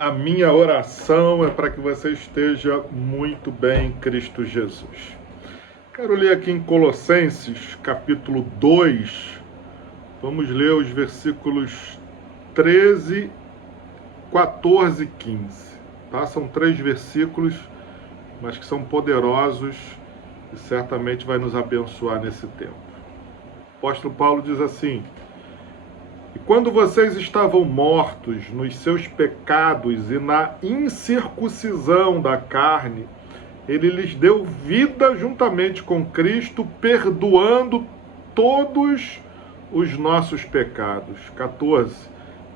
A minha oração é para que você esteja muito bem em Cristo Jesus. Quero ler aqui em Colossenses, capítulo 2. Vamos ler os versículos 13, 14 e 15. Tá? São 3 versículos, mas que são poderosos e certamente vai nos abençoar nesse tempo. O apóstolo Paulo diz assim: E quando vocês estavam mortos nos seus pecados e na incircuncisão da carne, ele lhes deu vida juntamente com Cristo, perdoando todos os nossos pecados. 14.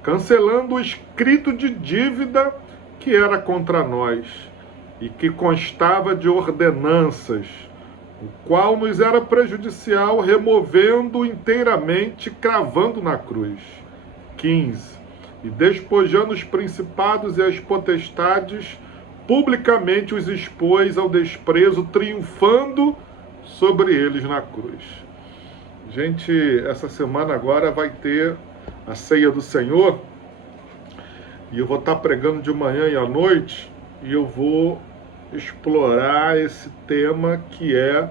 Cancelando o escrito de dívida que era contra nós e que constava de ordenanças, o qual nos era prejudicial, removendo inteiramente, cravando na cruz. 15. E despojando os principados e as potestades, publicamente os expôs ao desprezo, triunfando sobre eles na cruz. Gente, essa semana agora vai ter a ceia do Senhor, e eu vou estar pregando de manhã e à noite, e eu vou explorar esse tema que é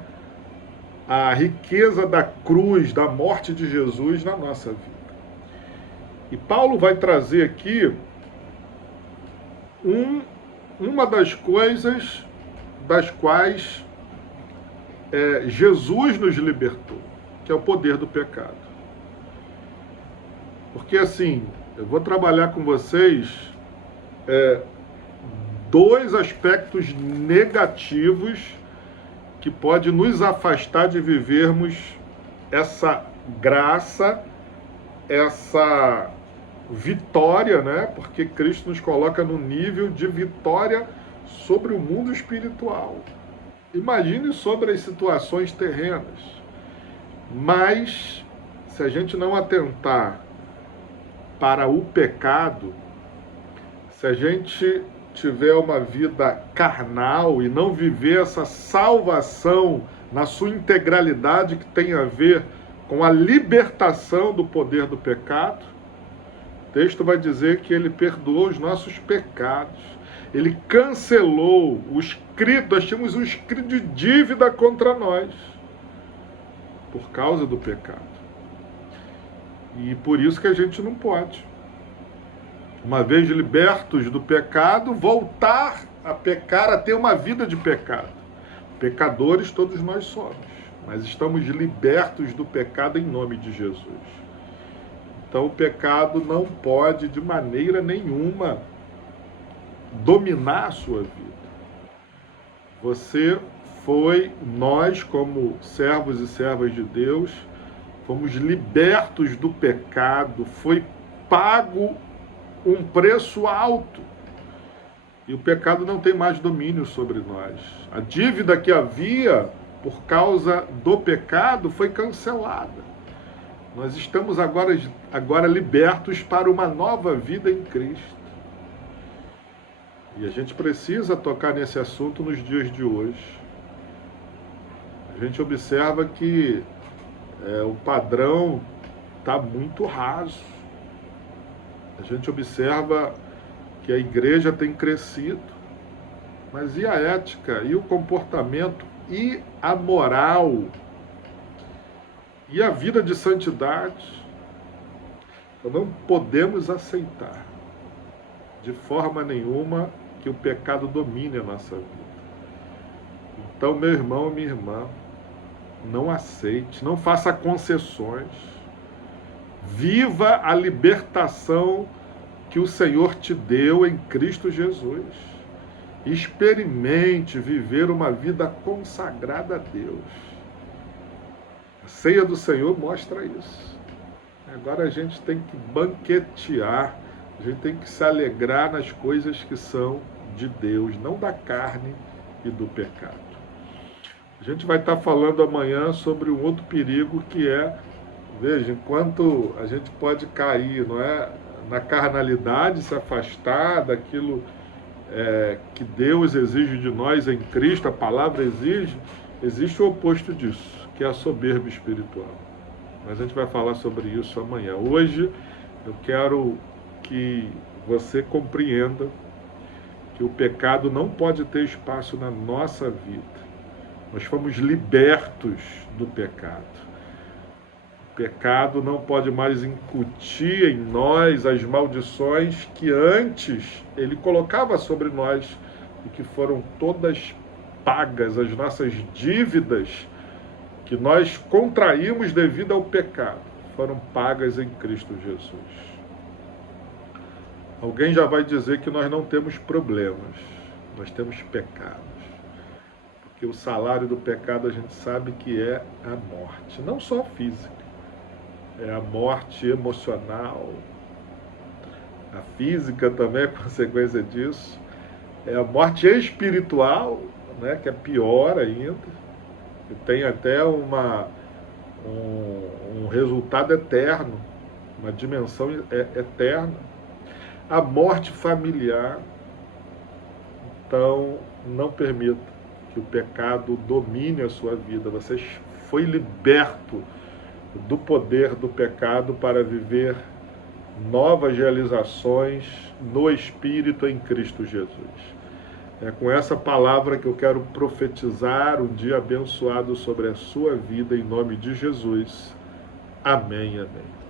a riqueza da cruz, da morte de Jesus na nossa vida. E Paulo vai trazer aqui uma das coisas das quais Jesus nos libertou, que é o poder do pecado. Porque assim, eu vou trabalhar com vocês 2 aspectos negativos que pode nos afastar de vivermos essa graça, essa vitória, né? Porque Cristo nos coloca no nível de vitória sobre o mundo espiritual. Imagine sobre as situações terrenas. Mas, se a gente não atentar para o pecado, se a gente tiver uma vida carnal e não viver essa salvação na sua integralidade, que tem a ver com a libertação do poder do pecado, o texto vai dizer que ele perdoou os nossos pecados, ele cancelou o escrito, nós tínhamos um escrito de dívida contra nós, por causa do pecado. E por isso que a gente não pode, uma vez libertos do pecado, voltar a pecar, a ter uma vida de pecado. Pecadores todos nós somos, mas estamos libertos do pecado em nome de Jesus. Então o pecado não pode de maneira nenhuma dominar a sua vida. Nós como servos e servas de Deus, fomos libertos do pecado, foi pago um preço alto. E o pecado não tem mais domínio sobre nós. A dívida que havia por causa do pecado foi cancelada. Nós estamos agora libertos para uma nova vida em Cristo. E a gente precisa tocar nesse assunto nos dias de hoje. A gente observa que o padrão está muito raso. A gente observa que a igreja tem crescido, mas e a ética, e o comportamento, e a moral, e a vida de santidade? Nós não podemos aceitar, de forma nenhuma, que o pecado domine a nossa vida. Então, meu irmão e minha irmã, não aceite, não faça concessões. Viva a libertação que o Senhor te deu em Cristo Jesus. Experimente viver uma vida consagrada a Deus. A ceia do Senhor mostra isso. Agora a gente tem que banquetear, a gente tem que se alegrar nas coisas que são de Deus, não da carne e do pecado. A gente vai estar falando amanhã sobre um outro perigo que é, veja, enquanto a gente pode cair, não é, na carnalidade, se afastar daquilo que Deus exige de nós em Cristo, a palavra exige, existe o oposto disso, que é a soberba espiritual. Mas a gente vai falar sobre isso amanhã. Hoje eu quero que você compreenda que o pecado não pode ter espaço na nossa vida. Nós fomos libertos do pecado. O pecado não pode mais incutir em nós as maldições que antes ele colocava sobre nós e que foram todas pagas, as nossas dívidas que nós contraímos devido ao pecado, foram pagas em Cristo Jesus. Alguém já vai dizer que nós não temos problemas, nós temos pecados. Porque o salário do pecado a gente sabe que é a morte, não só física, é a morte emocional. A física também é consequência disso. É a morte espiritual, né, que é pior ainda. E tem até um resultado eterno, uma dimensão eterna. A morte familiar. Então, não permita que o pecado domine a sua vida. Você foi liberto do poder do pecado para viver novas realizações no Espírito em Cristo Jesus. É com essa palavra que eu quero profetizar um dia abençoado sobre a sua vida, em nome de Jesus. Amém, amém.